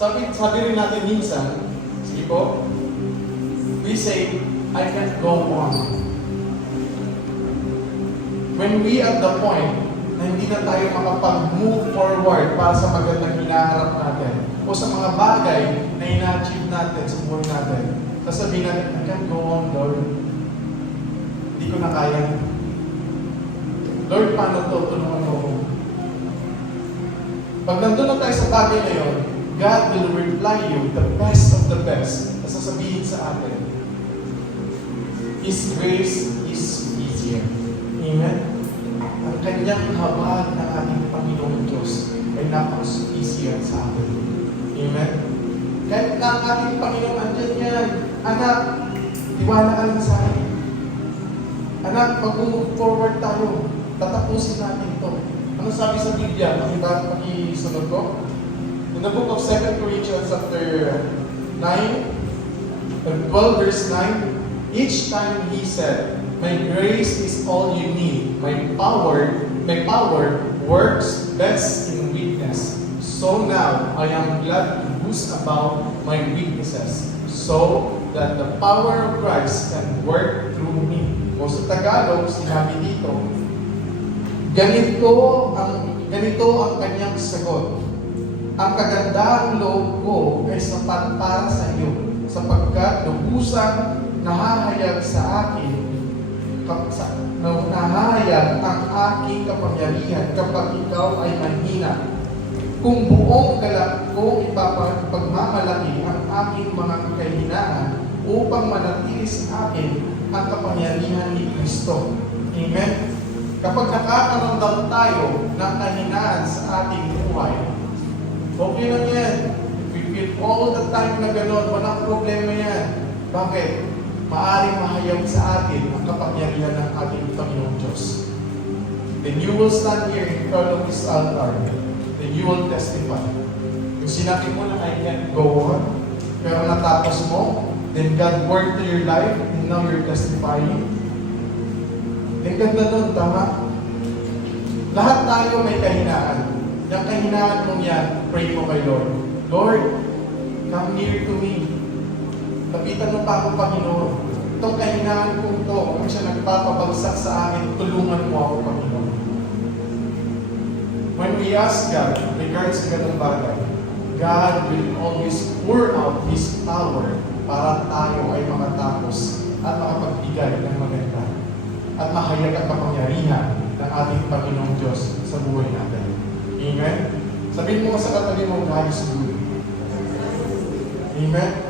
Sabi rin natin minsan, sige po, we say, I can't go on. When we at the point na hindi na tayo makapag-move forward para sa magandang hinaharap natin o sa mga bagay na ina-achieve natin sa buhay natin, sasabihin natin, I can't go on, Lord. Hindi ko na kaya. Lord, paano to? Tulungan mo ako. Pag nandun na tayo sa bagay na yun, God will reply you the best of the best na sasabihin sa atin. His grace is easier. Amen? Ang kanyang habag ng ating Panginoon Diyos ay napaka-easier sa atin. Amen? Kahit na ang ating Panginoon andyan yan, anak, tiwala ka lang sa akin. Anak, mag-move forward tayo. Tatapusin natin ito. Ano sabi sa Biblia? Pakisunod ko? In the book of 2 Corinthians chapter 9, 12 verse 9, each time he said, my grace is all you need. My power works best in weakness. So now, I am glad to boast about my weaknesses, so that the power of Christ can work through me. O sa Tagalog, sinabi dito, ganito ang kanyang sagot. Ang kagandahang loob ko ay sapat para sa iyo, sapagkat lubusang nahahayag sa akin, nahahayag ang aking kapangyarihan kapag ikaw ay mahina. Kung buong galak ko ipapagmamalaki ang aking mga kahinaan upang manatili sa akin ang kapangyarihan ni Kristo. Amen? Kapag nakakaramdam tayo ng kahinaan sa ating buhay, okay lang yan. We feel all the time na gano'n, walang problema yan. Bakit? Maaring mahayag sa atin ang kapangyarihan ng ating Panginoong Diyos. Then you will stand here in front of this altar. Then you will testify. Yung sinabi mo na I can't go on, pero natapos mo, then God worked to your life, and now you're testifying. Then ganda nun, tama? Lahat tayo may kahinaan. Yung kahinaan mong yan, pray mo kay Lord. Lord, come near to me. Lapitan mo pa ako, Panginoon. Itong kahinaan ko ito, kung siya nagpapabagsak sa akin, tulungan mo ako, Panginoon. When we ask God, regards sa ganung bagay, God will always pour out His power para tayo ay makatapos at makapagbigay ng maganda at mahayag ang kapangyarihan ng ating Panginoong Diyos sa buhay natin. Amen? Sabihin mo sa katabi mo, God is good. Amen?